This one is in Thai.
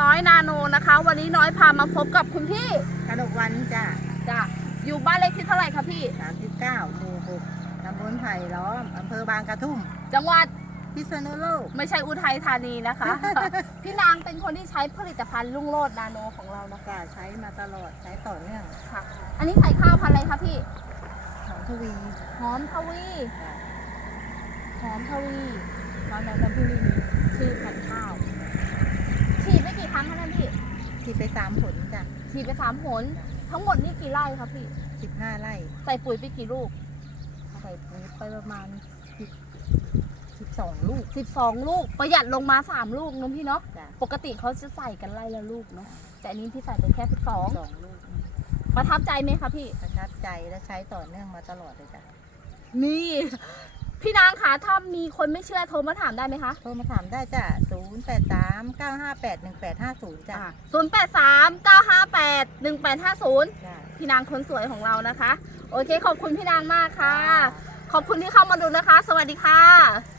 น้อยนาโนนะคะ วันนี้น้อยพามาพบกับคุณพี่กระดกวันจ้ะจ้ะอยู่บ้านเลขที่เท่าไหร่คะพี่ 39หมู่6ตำบลไผ่ล้อมอำเภอบางกระทุ่ม จังหวัดพิษณุโลก ไม่ใช่อุทัยธานีนะคะ พี่นางเป็นคนที่ใช้ผลิตภัณฑ์ลุงโลดนาโนของเรานะคะก็ใช้มาตลอดใช้ต่อเนื่องค่ะ อันนี้ใส่ข้าวพันธุ์อะไรคะพี่ของทวีหอมทวีจ้ะหอมทวีเราในกันพี่มีชื่อพันธุ์ข้าว ฉีดไปกี่ครั้งคะเนะพี่ ที่ไปสามผลจ้ะฉีดไปสามผล ทั้งหมดนี่กี่ไร่คะพี่15ไร่ ใส่ปุ๋ยไปกี่ลูก ใส่ปุ๋ยไปประมาณ10 12ลูก12ลูก ประหยัดลงมา3ลูกเนอะพี่เนาะ จ้ะปกติเขาจะใส่กันไร่ละลูกเนาะ แต่อันนี้พี่ใส่ไปแค่สอง12ลูกประทับใจไหมคะพี่ ประทับใจและใช้ต่อเนื่องมาตลอดเลยจ้ะ นี่ พี่นางคะถ้ามีคนไม่เชื่อโทรมาถามได้ไหมคะโทรมาถามได้จ้ะ083 958 1850จ้ะศูนย์แปดสามเก้าห้าแปดหนึ่งแปดห้าศูนย์จ้ะพี่นางคนสวยของเรานะคะ โอเค ขอบคุณพี่นางมากค่ะจ้ะขอบคุณที่เข้ามาดูนะคะ สวัสดีค่ะ